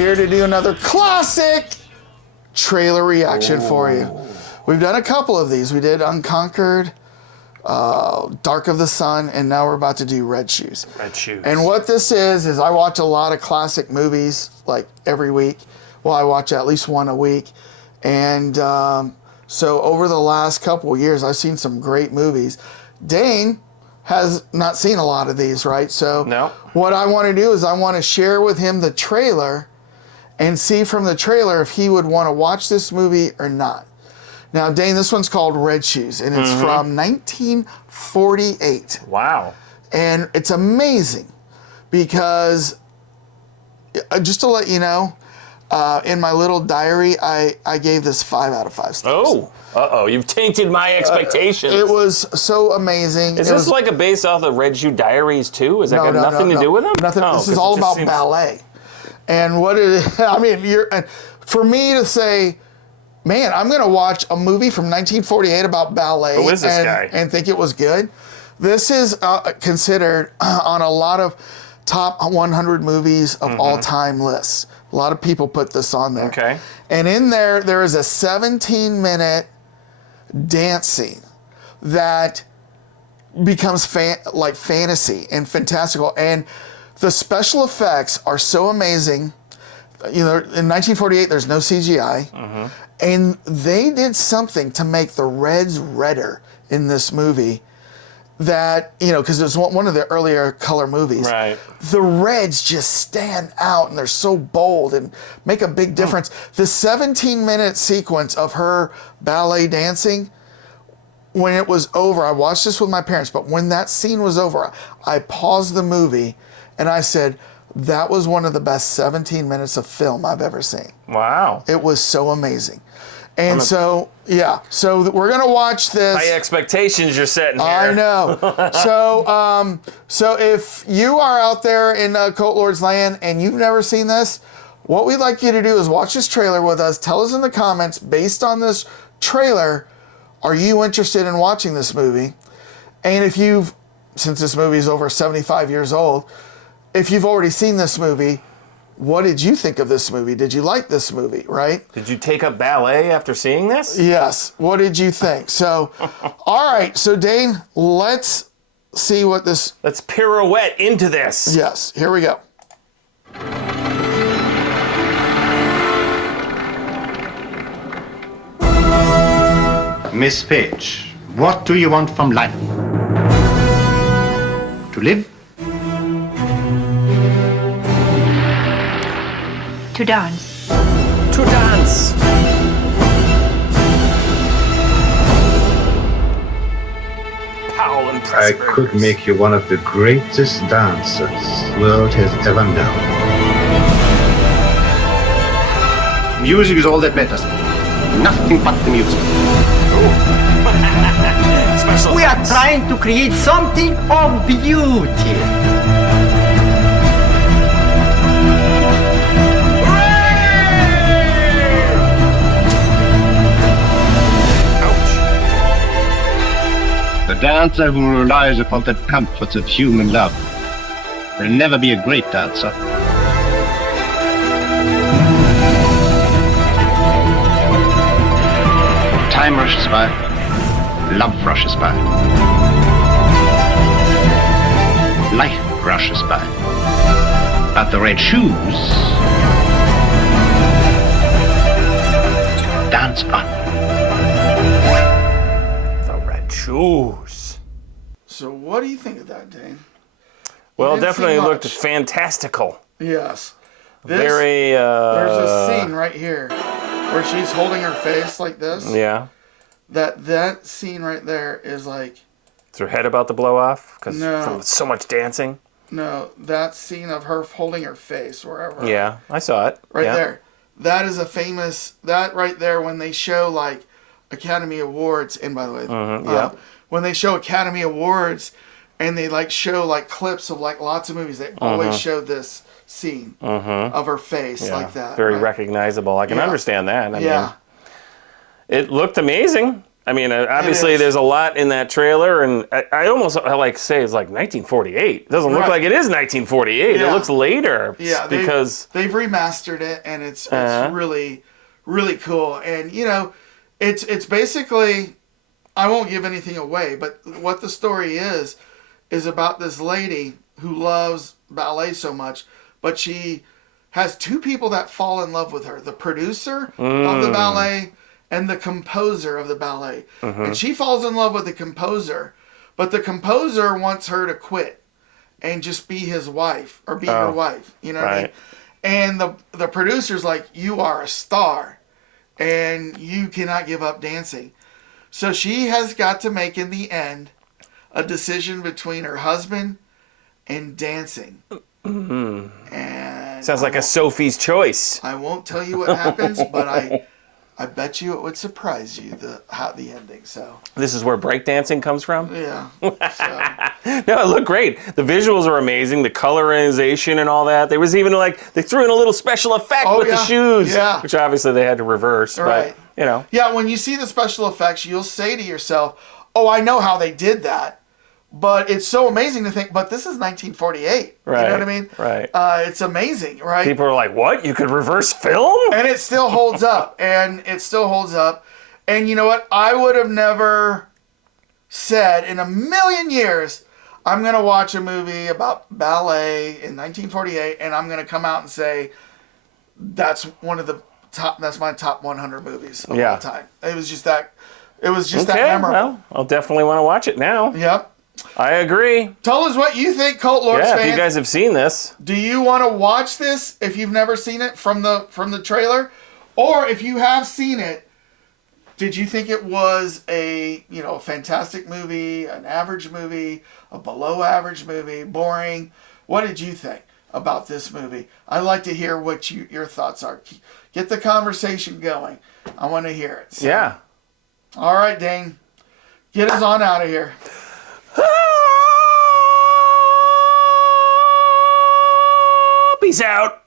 here to do another classic trailer reaction for you. We've done a couple of these. We did Unconquered, Dark of the Sun, and now we're about to do Red Shoes. Red Shoes. And what this is I watch a lot of classic movies like every week. Well, I watch at least one a week. And so over the last couple of years, I've seen some great movies. Dane has not seen a lot of these, right? So no. What I want to do is I want to share with him the trailer and see from the trailer if he would want to watch this movie or not. Now, Dane, this one's called Red Shoes, and it's from 1948. Wow. And it's amazing because, just to let you know, in my little diary, I gave this 5 out of 5 stars. Oh, uh-oh, you've tainted my expectations. It was so amazing. Is this like a based off the Red Shoe Diaries too? Is that got nothing to do with them? Nothing. Oh, this is all about ballet. And what it is, I mean, for me to say, man, I'm going to watch a movie from 1948 about ballet Who is this guy? And think it was good. This is considered on a lot of top 100 movies of all time lists. A lot of people put this on there. Okay. And in there is a 17-minute dance scene that becomes like fantasy and fantastical. And the special effects are so amazing. You know, in 1948, there's no CGI. And they did something to make the reds redder in this movie that, you know, because it was one of the earlier color movies. Right. The reds just stand out and they're so bold and make a big difference. The 17-minute sequence of her ballet dancing, when it was over, I watched this with my parents, but when that scene was over, I paused the movie and I said, that was one of the best 17 minutes of film I've ever seen. Wow. It was so amazing. And so we're going to watch this. High expectations you're setting here. I know. So if you are out there in Coat Lord's Land and you've never seen this, what we'd like you to do is watch this trailer with us. Tell us in the comments, based on this trailer, are you interested in watching this movie? And if since this movie is over 75 years old, if you've already seen this movie, what did you think of this movie? Did you like this movie, right? Did you take up ballet after seeing this? Yes. What did you think? So, all right. So, Dane, let's see what this... Let's pirouette into this. Yes. Here we go. Miss Page, what do you want from life? To live? To dance. To dance. Powell and I could make you one of the greatest dancers the world has ever known. Music is all that matters. Nothing but the music. We are trying to create something of beauty. The dancer who relies upon the comforts of human love will never be a great dancer. Time rushes by, love rushes by, life rushes by, but the red shoes dance on. Shoes. So what do you think of that, Dane? Well, it definitely looked fantastical. Yes. Very, There's a scene right here where she's holding her face like this. Yeah. That scene right there is like... Is her head about to blow off? Because No. from so much dancing? No, that scene of her holding her face wherever. Yeah, I saw it. Right yeah. there. That is a famous... That right there when they show like Academy Awards, and by the way, when they show Academy Awards and they like show like clips of like lots of movies, they always show this scene of her face like that. Very right? recognizable. I can understand that. I mean, Yeah. it looked amazing. I mean, obviously, there's a lot in that trailer, and I almost like say it's like 1948. It doesn't look like it is 1948. Yeah. It looks later. Yeah, because they've remastered it, and it's really, really cool. And you know, it's basically, I won't give anything away, but what the story is about this lady who loves ballet so much, but she has two people that fall in love with her: the producer of the ballet and the composer of the ballet. And she falls in love with the composer, but the composer wants her to quit and just be his wife or be her wife. You know what I mean? And the producer's like, you are a star and you cannot give up dancing. So she has got to make in the end a decision between her husband and dancing. And sounds like a Sophie's Choice. I won't tell you what happens, but I bet you it would surprise you the ending. So This is where breakdancing comes from? yeah. So, No, it looked great. The visuals are amazing. The colorization and all that. There was even like, they threw in a little special effect with the shoes. Yeah. Which obviously they had to reverse. Right. But, you know. yeah, when you see the special effects, you'll say to yourself, oh, I know how they did that. But it's so amazing to think, but this is 1948. Right. You know what I mean? Right. It's amazing, right? People are like, what? You could reverse film? And it still holds up. And you know what? I would have never said in a million years, I'm going to watch a movie about ballet in 1948, and I'm going to come out and say, that's my top 100 movies of all time. It was just that memorable. Well, I'll definitely want to watch it now. Yep. I agree. Tell us what you think, Cult Lords Yeah, fans. if you guys have seen this. Do you want to watch this if you've never seen it from the trailer? Or if you have seen it, did you think it was a fantastic movie, an average movie, a below average movie, boring? What did you think about this movie? I'd like to hear what your thoughts are. Get the conversation going. I want to hear it. So. Yeah. All right, Dane. Get us on out of here. Peace out.